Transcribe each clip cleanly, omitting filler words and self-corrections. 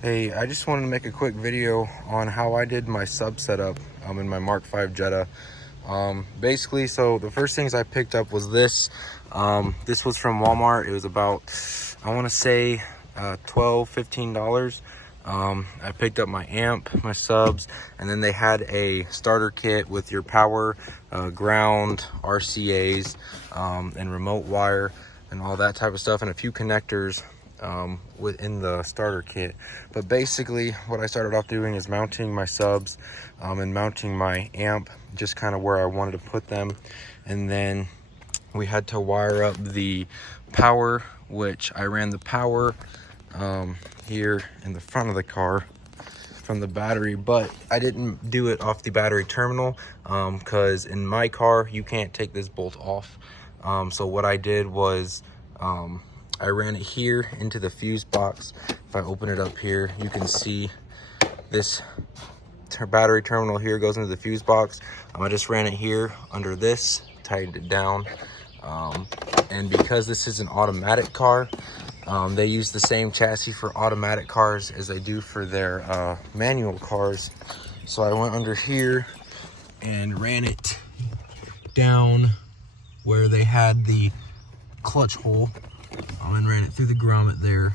Hey, I just wanted to make a quick video on how I did my sub setup in my MK5 Jetta. Basically, so the first things I picked up was this. This was from Walmart. It was about, I want to say, $12–15. I picked up my amp, my subs, and then they had a starter kit with your power, ground, RCAs, and remote wire and all that type of stuff, and a few connectors within the starter kit. But basically what I started off doing is mounting my subs and mounting my amp just kind of where I wanted to put them, and then we had to wire up the power, which I ran the power here in the front of the car from the battery, but I didn't do it off the battery terminal because in my car you can't take this bolt off. So what I did was I ran it here into the fuse box. If I open it up here, you can see this battery terminal here goes into the fuse box. I just ran it here under this, tightened it down. And because this is an automatic car, they use the same chassis for automatic cars as they do for their manual cars. So I went under here and ran it down where they had the clutch hole. And ran it through the grommet there,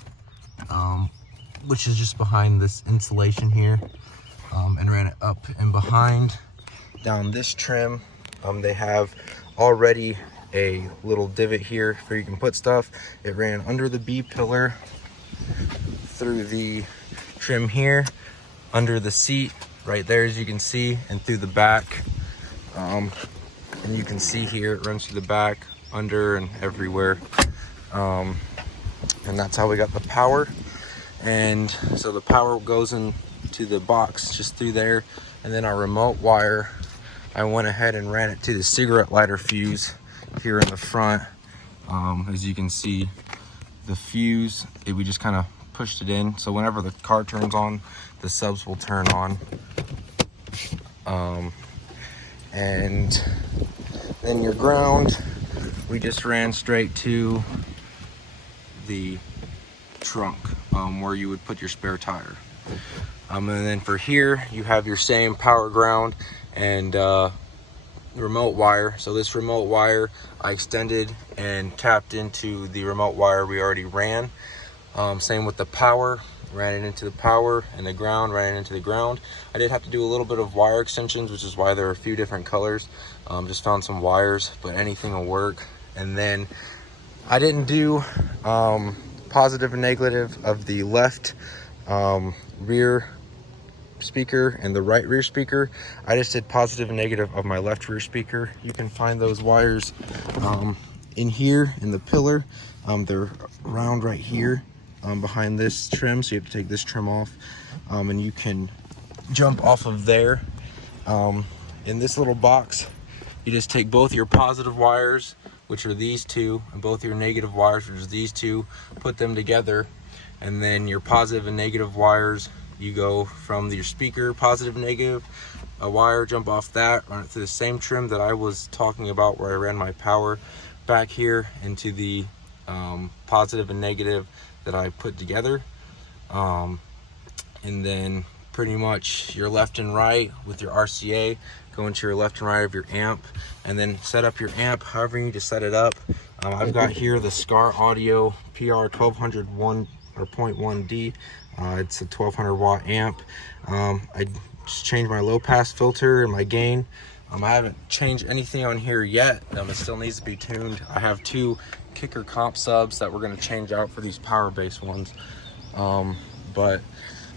which is just behind this insulation here, and ran it up and behind down this trim. They have already a little divot here where you can put stuff. It ran under the B pillar, through the trim here, under the seat right there as you can see, and through the back. And you can see here it runs through the back, under, and everywhere. And that's how we got the power. And so the power goes into the box just through there, and then our remote wire, I went ahead and ran it to the cigarette lighter fuse here in the front. As you can see, the fuse, we just kind of pushed it in, so whenever the car turns on, the subs will turn on. And then your ground, we just ran straight to the trunk, where you would put your spare tire. And then for here, you have your same power, ground, and remote wire. So this remote wire, I extended and tapped into the remote wire we already ran. Same with the power, ran it into the power, and the ground, ran it into the ground. I did have to do a little bit of wire extensions, which is why there are a few different colors. Just found some wires, but anything will work. And then I didn't do positive and negative of the left rear speaker and the right rear speaker. I just did positive and negative of my left rear speaker. You can find those wires in here in the pillar. They're round right here behind this trim, so you have to take this trim off, and you can jump off of there. In this little box, you just take both your positive wires, which are these two, and both your negative wires, which are these two, put them together, and then your positive and negative wires, you go from your speaker, positive and negative, a wire, jump off that, run it through the same trim that I was talking about where I ran my power, back here into the positive and negative that I put together. And then pretty much your left and right with your RCA, go into your left and right of your amp, and then set up your amp however you need to set it up. I've got here the Scar Audio PR 1201 or 0.1D. It's a 1200 watt amp. I just changed my low pass filter and my gain. I haven't changed anything on here yet. It still needs to be tuned. I have two kicker comp subs that we're going to change out for these power based ones. But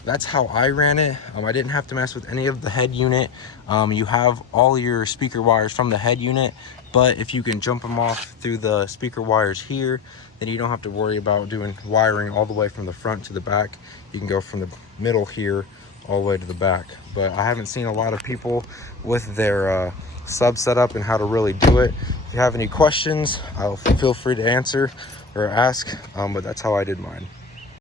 that's how I ran it. I didn't have to mess with any of the head unit. You have all your speaker wires from the head unit, but if you can jump them off through the speaker wires here, then you don't have to worry about doing wiring all the way from the front to the back. You can go from the middle here all the way to the back. But I haven't seen a lot of people with their sub setup and how to really do it. If you have any questions, I'll feel free to answer or ask, but that's how I did mine.